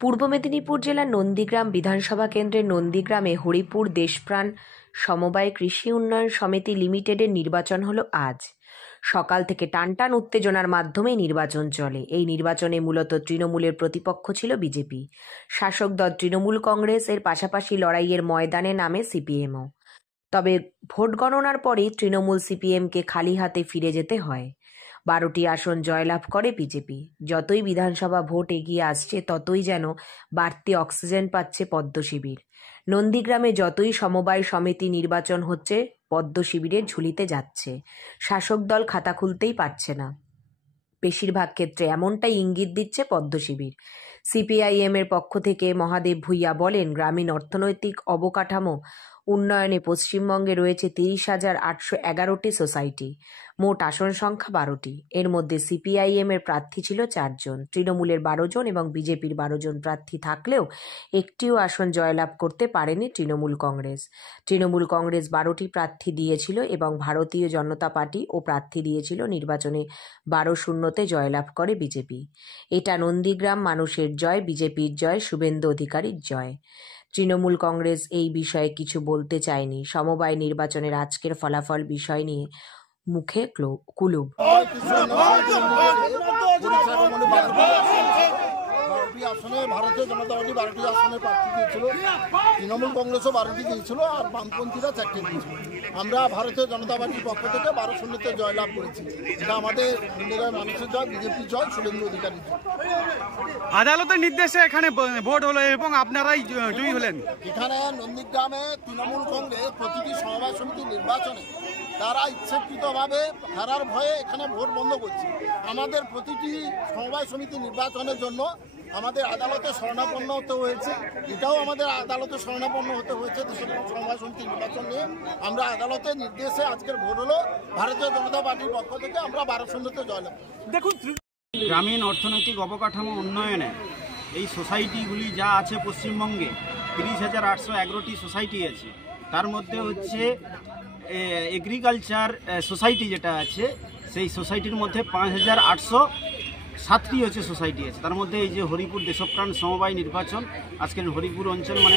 পূর্ব মেদিনীপুর জেলার নন্দীগ্রাম বিধানসভা কেন্দ্রের নন্দীগ্রামে হরিপুর দেশপ্রাণ সমবায় কৃষি উন্নয়ন সমিতি লিমিটেডের নির্বাচন হলো আজ। সকাল থেকে টানটান উত্তেজনার মাধ্যমেই নির্বাচন চলে। এই নির্বাচনে মূলত তৃণমূলের প্রতিপক্ষ ছিল বিজেপি। শাসক দল তৃণমূল কংগ্রেস এর পাশাপাশি লড়াইয়ের ময়দানে নামে সিপিএমও। তবে ভোট গণনার পরেই তৃণমূল সিপিএমকে খালি হাতে ফিরে যেতে হয়। 12টি আসন জয়লাভ করে বিজেপি। যতই বিধানসভা ভোট এগিয়ে আসছে ততই যেন বাড়তি অক্সিজেন পাচ্ছে পদ্ম শিবির। নন্দীগ্রামে যতই সমবায় সমিতি নির্বাচন হচ্ছে, পদ্ম শিবিরের ঝুলিতে যাচ্ছে। শাসক দল খাতা খুলতেই পারছে না। বেশিরভাগ ক্ষেত্রে এমনটাই ইঙ্গিত দিচ্ছে পদ্ম শিবির। সিপিআইএম এর পক্ষ থেকে মহাদেব ভূঁইয়া বলেন, গ্রামীণ অর্থনৈতিক অবকাঠামো উন্নয়নে পশ্চিমবঙ্গে রয়েছে 30,811টি সোসাইটি। মোট আসন সংখ্যা 12টি। এর মধ্যে সিপিআইএম এর প্রার্থী ছিল 4 জন, তৃণমূলের 12 জন এবং বিজেপির 12 জন প্রার্থী থাকলেও একটিও আসন জয়লাভ করতে পারেনি তৃণমূল কংগ্রেস। তৃণমূল কংগ্রেস 12টি প্রার্থী দিয়েছিল এবং ভারতীয় জনতা পার্টি ও প্রার্থী দিয়েছিল। নির্বাচনে 12-0-তে জয়লাভ করে বিজেপি। এটা নন্দীগ্রাম মানুষের জয়, বিজেপির জয়, শুভেন্দু অধিকারীর জয়। তৃণমূল কংগ্রেস এই বিষয়ে কিছু বলতে চায়নি। সমবায় নির্বাচনের আজকের ফলাফল বিষয় নিয়ে মুখে কুলুপ। আসনে ভারতীয় জনতা পার্টি 12টি আসনে প্রার্থী দিয়েছিল, তৃণমূল কংগ্রেসও 12টি দিয়েছিল আর বামপন্থীরা 4টি দিয়েছিল। আমরা ভারতীয় জনতা পার্টির পক্ষ থেকে 12-0-তে জয়লাভ করেছি। এটা আমাদের নন্দীগ্রামের মানুষের জয়, বিজেপির জয়, শুভেন্দু অধিকারীর জয়। আদালতের নির্দেশে এখানে ভোট হলো এবং আপনারাই জয়ী হলেন। এখানে নন্দীগ্রামে তৃণমূল কংগ্রেস প্রতিটি সমবায় সমিতি নির্বাচনে তারা ইচ্ছাকৃতভাবে হারার ভয়ে এখানে ভোট বন্ধ করছে। আমাদের প্রতিটি সমবায় সমিতি নির্বাচনের জন্য আমাদের আদালতে শরণাপন্ন হতে হয়েছে। এটাও আমাদের আদালতে শরণাপন্ন হতে হয়েছে। সমবায় সমিতি নির্বাচন নিয়ে আমরা আদালতের নির্দেশে আজকের ভোট হলো ভারতীয় জনতা পার্টির পক্ষ থেকে আমরা 12-0-তে জয়লাভ। দেখুন, গ্রামীণ অর্থনৈতিক অবকাঠামো উন্নয়নে এই সোসাইটিগুলি যা আছে পশ্চিমবঙ্গে 30,811টি সোসাইটি আছে। তার মধ্যে হচ্ছে এগ্রিকালচার সোসাইটি যেটা আছে, সেই সোসাইটির মধ্যে 5,807টি হচ্ছে সোসাইটি আছে। তার মধ্যে এই যে হরিপুর দেশপ্রাণ সমবায় নির্বাচন আজকের হরিপুর অঞ্চল মানে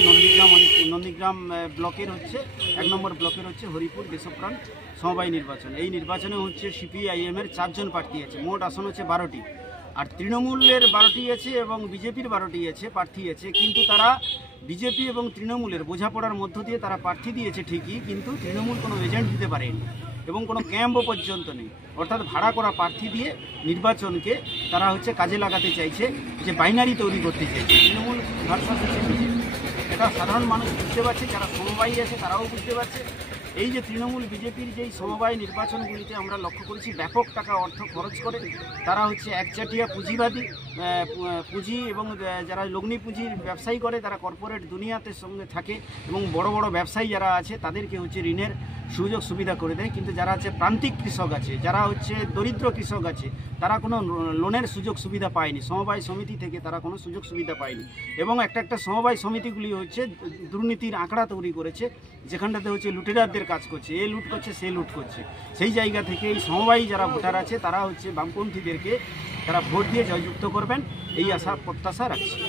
নন্দীগ্রাম ব্লকের হচ্ছে 1 নম্বর ব্লকের হচ্ছে হরিপুর দেশপ্রাণ সমবায় নির্বাচন। এই নির্বাচনে হচ্ছে সিপিআইএম এর 4 জন প্রার্থী আছে। মোট আসন হচ্ছে 12টি। আর তৃণমূলের 12টি আছে এবং বিজেপির 12টি আছে প্রার্থী আছে। কিন্তু তারা বিজেপি এবং তৃণমূলের বোঝাপড়ার মধ্য দিয়ে তারা প্রার্থী দিয়েছে ঠিকই, কিন্তু তৃণমূল কোনো এজেন্ট দিতে পারেনি এবং কোনো ক্যাম্পও পর্যন্ত নেই। অর্থাৎ ভাড়া করা প্রার্থী দিয়ে নির্বাচনকে তারা হচ্ছে কাজে লাগাতে চাইছে, যে বাইনারি তৈরি করতে চাইছে। তৃণমূল ভার্সাস হচ্ছে বিজেপি। এটা সাধারণ মানুষ বুঝতে পারছে, যারা সমবায়ী আছে তারাও বুঝতে পারছে। এই যে তৃণমূল বিজেপির যেই সমবায় নির্বাচনগুলিতে আমরা লক্ষ্য করেছি ব্যাপক টাকা অর্থ খরচ করে তারা হচ্ছে একচাটিয়া পুঁজিবাদী পুঁজি এবং যারা লগ্নি পুঁজির ব্যবসায়ী করে, তারা কর্পোরেট দুনিয়াতে সঙ্গে থাকে এবং বড় বড় ব্যবসায়ী যারা আছে তাদেরকে হচ্ছে ঋণের সুযোগ সুবিধা করে দেয়। কিন্তু যারা হচ্ছে প্রান্তিক কৃষক আছে, যারা হচ্ছে দরিদ্র কৃষক আছে, তারা কোনো লোনের সুযোগ সুবিধা পায়নি। সমবায় সমিতি থেকে তারা কোনো সুযোগ সুবিধা পায়নি এবং একটা সমবায় সমিতিগুলি হচ্ছে দুর্নীতির আঁকড়া তৈরি করেছে, যেখানটাতে হচ্ছে লুটেরারদের কাজ করছে। এ লুট করছে, সে লুট করছে। সেই জায়গা থেকে এই সমবায়ী যারা ভোটার আছে তারা হচ্ছে বামপন্থীদেরকে তারা ভোট দিয়ে জয়যুক্ত করবেন, এই আশা প্রত্যাশা রাখছি।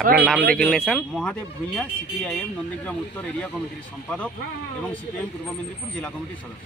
আপনার নাম ডেজিগনেশন? মহাদেব ভূঁইয়া, সিপিআইএম নন্দীগ্রাম উত্তর এরিয়া কমিটির সম্পাদক এবং সিপিআইএম পূর্ব মেদিনীপুর জেলা কমিটির সদস্য।